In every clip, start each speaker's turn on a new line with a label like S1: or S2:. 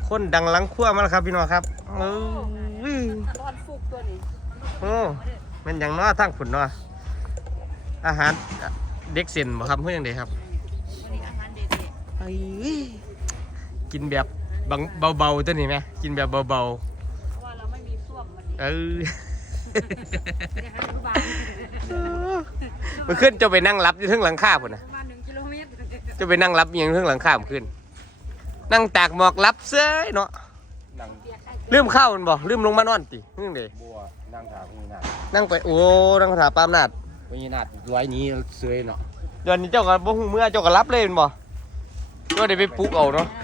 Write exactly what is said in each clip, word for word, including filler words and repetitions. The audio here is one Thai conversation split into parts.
S1: คนดังหลังขั้วมาแล้วครับพี่น้องครับเออ
S2: ตอนฟุกตัวนี้
S1: โอ้มันอย่างน้อทั้งฝุ่นเนาะอาหารเด็กเส้นบ่ครับเพื่อนยังไงครับไอ้กินแบบเบาๆตัวนี้ไหมกินแบบเบาๆ
S2: ว่าเราไม่มีส้วม
S1: เออมันขึ้นจะไปนั่งรับอยู่ทั้งหลังคาพุ่นนะจะไปนั่งรับยังทั้งหลังคาขึ้นนั่งตากหมอกรับเซ้ยเนาะลืมข้าวมันบ่ลืมลงมานอนตินึงเด้
S3: บัวนั่งถามมีนาด
S1: นั่งไปโอ้นั่งถามปามนาด
S3: มีนาดร้อยนี้เซ้ยเนาะ
S1: เดี๋ยวนี้เจ้าก็บ่ฮู้เมื่อเจ้าก็รับเลยมันบ่ก็ได้ไปปลุกเอาเนาะ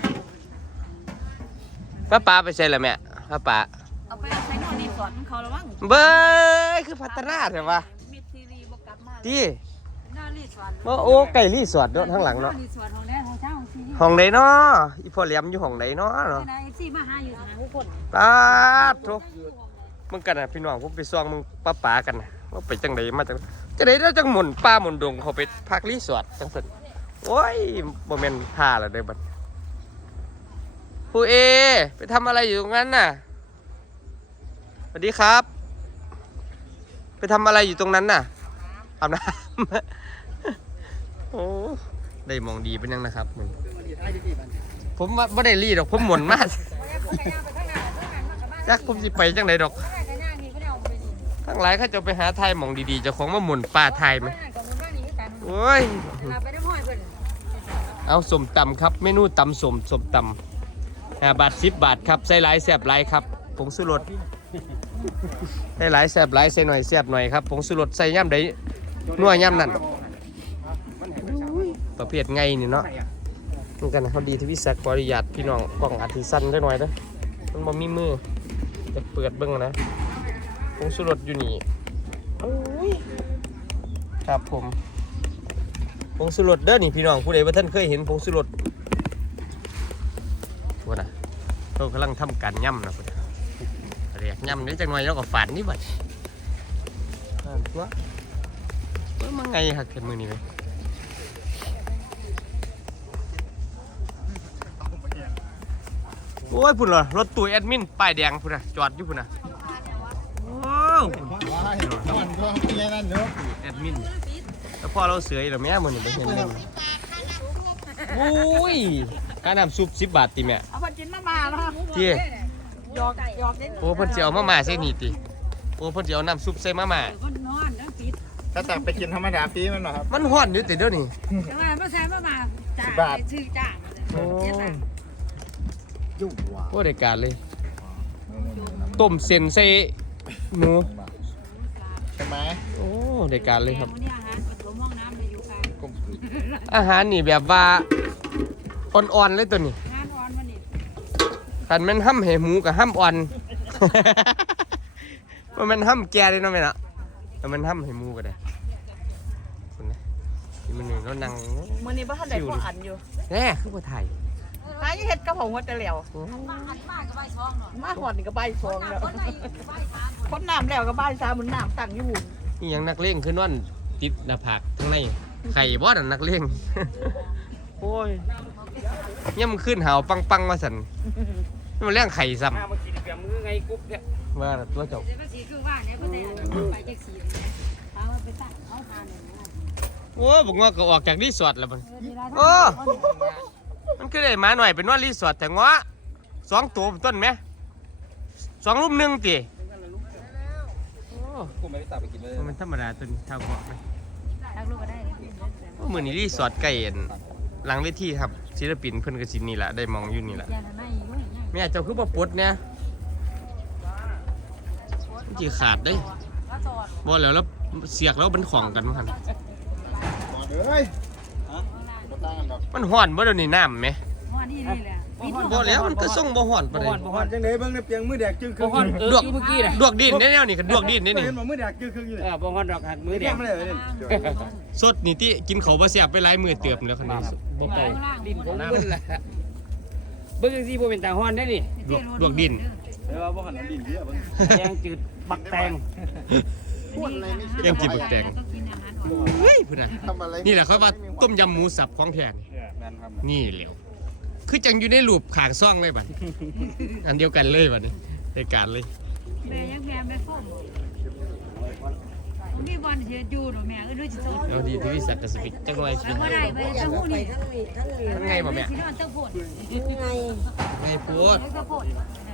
S1: ป้าป๋าไปใส่ละแม่ป้าป๋า
S2: เอาไปใช้นอนรีสอร์ทเขาแล้วมั้ง
S1: เบ้ยคือพัฒนาใช่ปะ
S2: มิดซีรีบกลับมา
S1: ที่
S2: นอนรีสอร์ท
S1: โอ้ไก่รีสอร์ทเนาะทั้งหลังเนาะ
S2: รีสอร์ทของแรกของเช้าของซีรี
S1: ห้องไหนเนาะอีพ่อเหลี่ยมอยู่ห้องไหนเนาะเนาะ
S2: ไอ้ซีมาหาอยู่หาทุกคน
S1: ตาทุกมึงกันนะพี่น้องผมไปซ่องมึงป้าป๋ากันนะว่าไปจังไดมาจังจังไดแล้วจังหมุนป้าหมุนดงเขาไปพักรีสอร์ทจังสันโอ้ยบ่แม่นท่าละเด้อบัดผู้เอไปทำอะไรอยู่ตรงนั้นน่ะสวัสดีครับไปทำอะไรอยู่ตรงนั้นน่ะอาบน้ำโอ้ได้มองดีเป็นยังนะครับมึงผมว่าไม่ได้รีดอกผมหมุนมากจักผมสิไปจังไหนดอกทั้งหลายเขาจะไปหาไทยมองดีๆจะของมาหมุนป่าไทยไหมโอ้ยเอาสมตำครับเมนูตำสมสมตำห้าบาทสิบบาทครับใส่หลายแซ่บหลายครับผงสุรสใส่หลายแซ่บหลายใส่หน่อยแซ่บหน่อยครับผงสุรสใส่ย่ำใดนัวย่ำนั่นประเภทไงนี่เนาะนี่กันนะเขาดีที่วิสักบริยัติพี่น้องกล่องอัดทีสั้นได้หน่อยนะมันบ่มีมือจะเปิดเบิ้งนะผงสุรสอยู่นี่ครับผมผงสุรสเด้อนี่พี่น้องผู้ใดว่าท่านเคยเห็นผงสุรสว่าน่ะเขากำลังทำการย่ำนะพุ่นเรียกย่ำนี่จังหน่อยแล้วก็ฝันนี่บัดว่าว่ามันไงหักเข็มมือนี่ไหมโอ้ยพุ่นเหรอรถตู้แอดมินป้ายแดงพุ่นน่ะจอดอยู่พุ่นน่ะโอ้
S3: มันก็มีนั่นเนาะ
S1: แอดมินแล้วพ่อเราเสือหรือแม่มือนี่ไปเห็นเลยโอ้ยค่าน้ำซุปสิบบาทติแม่
S2: เอาไปกินมาม่าแล้ว
S1: ที่
S2: หยอกหยอก
S1: โอ้เพิ่นจะเอามาม่าใส่นี่ติโอ้เพิ่นจะเอาน้ำซุปใส่มาม่า
S3: ถ้าตักไปกินธรรมดาปีมันเหรอครับ
S1: มันฮ้อนอยู่ติเดี๋ยวนี้
S2: แต่ว่าไม่ใช่มาม่าจ่ายชื่อจ่า
S1: โอ้
S3: ยุ่งว่ะ
S1: โอ้ได้การเลยต้มเส้นใส่หมู
S3: ใช่ไหม
S1: โอ้ได้การเลยครับ
S2: อาหาร
S1: อาหารนี่แบบว่าอ่อนๆเลยตัวนี้ขันมันห้ำเหหมูกับห้ำอ่อนมันมันห้ำแก่เลยเนาะแม่เนาะแต่มันห้ำเหหมูก็ได้คุณนะที่มันหนึ่งแล้วนั่ง
S2: มื้อนี้บ่ทันได้พออันอยู่
S1: แน่คือบ่ไทย
S2: หาอยู่เฮ็ดกับผมว่าจะแล้วมาอันมาก็ใบซองเนาะมาฮอดนี่ก็ใบซองแล้วคนน้ำแล้วก็ใบสามมื้อน้ำตั้งอยู่หุ่น
S1: นี่ยังนักเลงคือนอนติดหน้าผากทั้งในไข่บ่นั่นนักเลงโอ้ยย่ำขึ้นหาวปังๆมาสั่นนี่มันเรื่องไข่ซ้ำมากินกับมือไงกุ๊บเนี่ยว่าตัวเจ้าโอ้บอกว่าก็ออกจากรีสอร์ทแล้วมันโอ้มันคือได้มาหน่อยเป็นว่ารีสอร์ทแต่ง้อสองตัวต้นไหมสองรูปหนึ่งตีมันธรรมดาต้นเท่าเกาะไหมเหมือนนี่รีสอร์ทไก่หลังเวทีครับศิลปินเพิ่นกระสินนี่แหละได้มองอยู่นี่แหละแม่เจ้าคือบ่ปดเนี่ยมันจีขาดได้บ่แล้วแล้วเสียกแล้วมันของกันมั้งครับมันห่อนบ่เดี๋ยวนี้น้ำไหมบ่แล้วมันก็ส่งบ่ห่อนปะเลย
S3: บ่ห่อนจังได๋เบิ่งในเปียงมือแดกจึงคือ
S1: ดวกเมื่อกี้น่ะดวกดินแนวๆนี่ก็ดวกดินนี่นี่
S3: เห็นบ่มือแดกจึงคืออยู่เออ
S4: บ่ฮ้อนดอกหักมือแดก
S1: สดนี่ติกินเขาบ่แซ่บไปหลายมื้อเติบแล้วคันนี้
S4: บ่ไปดินผมเบิ่งล่ะเบิ่งจังซี่บ่เป็นตาฮ้อนได้นี่
S1: ดวกดวกดิน
S3: เออบ่ฮ้อนดินเยอะเบิ่ง
S4: แกงจืดบักแตง
S3: พูดอะไรนี่
S1: แกงจืดบักแตงเฮ้ยพุ่นน่ะนี่แหละเขาว่าต้มยำหมูสับของแท้นี่นี่แหละคือจังอยู่ในรูปขางซ่องเลยบัดอันเดียวกันเลยบัดนี้ในการเลย
S5: แม่ยังแม่ไม่ฟ้องมีบอลเสียจูหรอแม่ก็ด้วยจิตโต
S1: เราดีที่วิสักกสปิกจังไรสิ
S5: แล้วก็ได้ไปทั้งหูนี่
S1: ไงบ่แม่
S5: ที่นอนตั้งโพด
S6: ไง
S1: ไงพูด
S5: แล้วก็โพด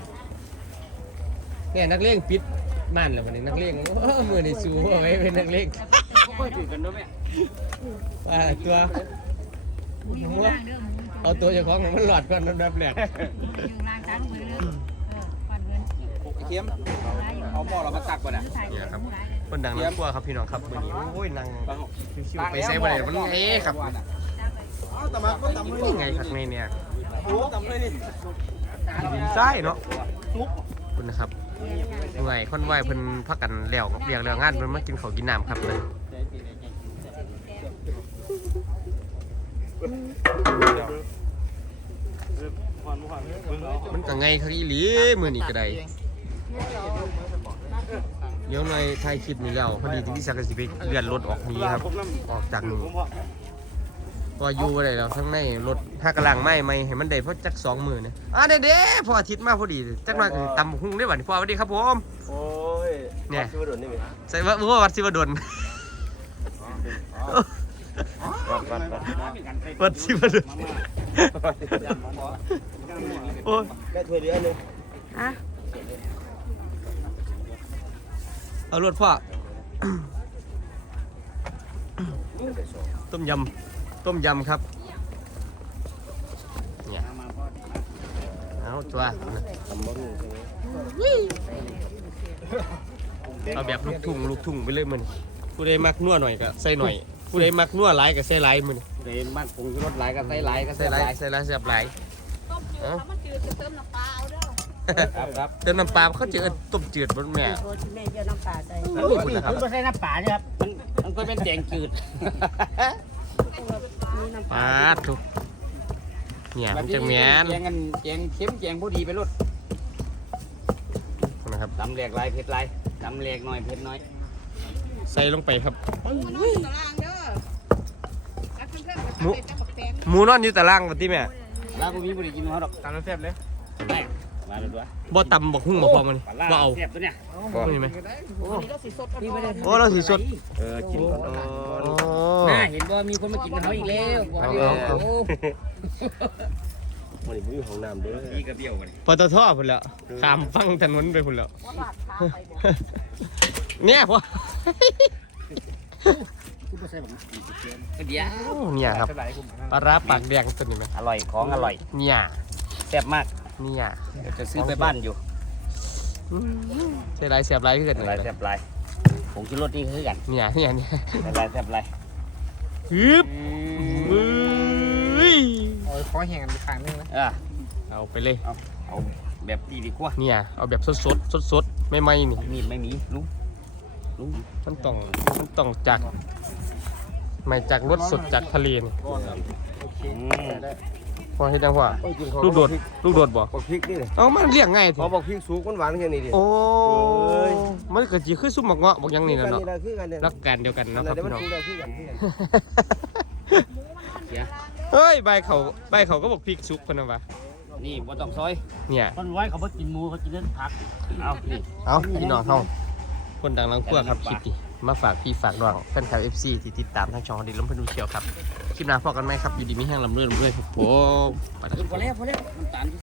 S1: เนี่ยนักเลี้ยงปิดบ้านแล้วบัดนี้นักเลี้ยงโอ้มือนี่สู้เอาไว้เป็นนักเลี้ยง
S4: ค่อยถือกันด้วยแม่
S1: ว่าตัว
S5: หมูอยู่ล่างเด้อหมู
S1: เอาตัวเจ้าของมันหลอดก่อนอันดับแรก
S5: อยู่ล่างตั้งไปเลยเออปันเงิน
S4: เทียมเอาหม้อเรามาตักก่อนอ่ะ
S1: เนี่ยครับคนดังนักกลัวครับพี่น้องครับมื้อนี้โอ้ยนั่งชิวๆไปใส่บ่ได้มันเอ๊ะครับ
S3: เอาตำมาก็ตำเลย
S1: นี่ไงครับในเนี่ย
S3: โอ้ตำเลยนี่
S1: ดินทรายเนาะคุณนะครับเมื่อยคนไหวเพิ่นพักกันแล้วเรียกแล้วงานเพิ่นมากินข้าวกินน้ำครับเลยมันก็ไงครับอีหลีมื้อนี้ก็ได้เดี๋ยวหน่อยถ่ายคลิปนี้แล้วพอดีที่พี่สักดิ์สิไปเลื่อนรถออกนี้ครับออกจากนี้พออยู่อะไรแล้วข้างในรถห้ากระลังไม่ไม่ให้มันได้เพราะจักสองมือเนี่ยอ่ะเด้เด้พออาทิตย์มาพอดีจักหน่อยก็ตำหุ้งได้บ่นี่พอสวัสดีครับผม
S3: โอ้ย
S1: เนี่ย
S3: ชื่อว่าโดนนี่ไหม
S1: ใส่ว่าว่าวัดศิวดล วัดศิวดลโอ้ย
S3: ได้ถ้วยเดียวนึง
S2: ฮะ
S1: เอารถพ่อ ต้มยำต้มยำครับเนี่ยเอาตัวเอาแบบลูกทุ่งลูกทุ่งไปเลยมันผู้ใดมักนัวหน่อยก็ใส่หน่อยผู้ใดมักนัวหลายก็ใส่หลายมัน
S4: เดินบ้านปรุงรสหลายก็ใส่หลายก็
S1: ใส่
S4: ใส่
S1: ห
S4: ห
S1: ลา
S4: ลาย ย
S1: ใส่หลายใส่หลายเสียบหลาย
S2: ต้มจืดถ้ามันจืดจะเติมน้ำปลาเอาเด้อ
S4: ครับครับ
S1: เติมน้ำปลาเขาจะเอิ้นต้มจืดบนแม่
S6: โรที่แม่เจ้าน้ำปลาใส่
S1: นี่คุณนะครับ
S4: มันใส่น้ำปลาเนี่ยครับมันมันก็เป็นแกงจืด
S6: มีน้ำป
S1: ป
S6: ลา
S1: าดทุกเนี่ยมันจะแมน
S4: แกงกันแกงเค็มแกงพอดีไปรส
S1: นะครับ
S4: ดำแหลกลายเผ็ดลายดำแหลกหน่อยเผ็ดน้อย
S1: ใส่ลงไปครับ
S2: มันนอนอยู่ตารางเด้อแล้วเพื่อนๆก็ทำเป็นจังบักแตง
S1: หมูนอนอยู่ตารางปฏิแม่
S4: แล้วก็มีบริกินเขาดอก
S3: ตำน้ำแซ่บเลย
S4: แม่มาเลยตัว
S1: บ่ตำบ่หุ้งบ่พอมัน
S4: ปลา
S1: บ่เอา
S4: เสียบตัวเนี่ย
S1: นี่ไหม
S2: อันนี้เราสีสดอ่อนๆ
S1: โอ้เราสีสด
S3: เออกินก่อน
S1: โอ้
S4: น่าเห็นว่ามีคนมากินกับเขาอีกแล้วบอกเลยโอ้
S3: วันนี้ผมอยู่ห้องน้ำเด้อ
S4: ดีกระเบี้ยวกัน
S1: ปตทพุ่นแล้วข้ามฟังถนนไปพุ่นแล้ว
S2: ว่าบาดขาไปบ่
S1: เนี่ยพ่อ
S4: ก็เดียว
S1: โอ้เนี่ยครับปลาร้าปากแดงตัวนี้ไหม
S4: อร่อยของอร่อย
S1: เนี่ย
S4: แซ่บมาก
S1: เนี่ย
S4: เดี๋ยวจะซื้อไปบ้านอยู่
S1: ใส่ลายเสียบลายขึ้น
S4: อะไรแซ่บไรผงชูรสนี่คือกัน
S1: เนี่ยเนี่ยเนี่ย
S4: อะไรแซ่บไร
S1: ฮึบมือ
S3: โอ้ยขอแห้งกันไปข้างนึงนะ
S4: อ่ะ
S1: เอาไปเลย
S4: เอาเอาแบบดีดีกว่า
S1: เนี่ยเอาแบบสดสดสดสดๆไม่ไหม้นี่
S4: มีดไม่มีลุงลุง
S1: มันต้องมันต้องจากไม่จากรสสดจากทะเลนี่
S4: อืม
S1: พอเฮ็ดจังพ่อลูกโดดลูกโดดบ่
S3: บอกพริกนี่เลย
S1: เอ้ามันเลี้ยงง่าย
S3: พ
S1: ที
S3: อบอกพริกสูงหวานแค่นี้ดิ
S1: โอ้
S3: เอ้ย
S1: มันก็สิคือซุ่มหมักเงาะบอกหยังนี่นะเนาะ
S3: คือกันเนี่ย
S1: รักกันเดียวกัน
S3: นั่
S1: นะ
S3: น
S1: ค
S3: แห
S1: รั
S3: ละ
S1: บ
S3: เดี๋ยว
S1: พี่
S3: มัน
S1: น้อง
S3: คือกันคือกันคือกัน
S4: เดี๋ยว
S1: เฮ้ยใบเขาใบเขาก็บอกพริกสุกเพิ่นน่ะวะ
S4: นี่บ่ต้องซอย
S1: เนี่ย
S4: คนไว้เขาบ่กินหมูเขากินเล่นผักเอานี่
S1: เอ้าพี่น้องเฮาคนดังลังคั่วครับคลิปนี้มาฝากพี่ฝากน้องแฟนคลับ เอฟ ซี ที่ติดตามทางช่องของดิลำเพิ่นดูเชียวครับคลิปหน้าพบกันไหมครับอยู่ดีมีแห้งลำเลื่อนเรื่อยครับผมไปแล้ว
S4: พอแล้วพอแล้วน้ำตาล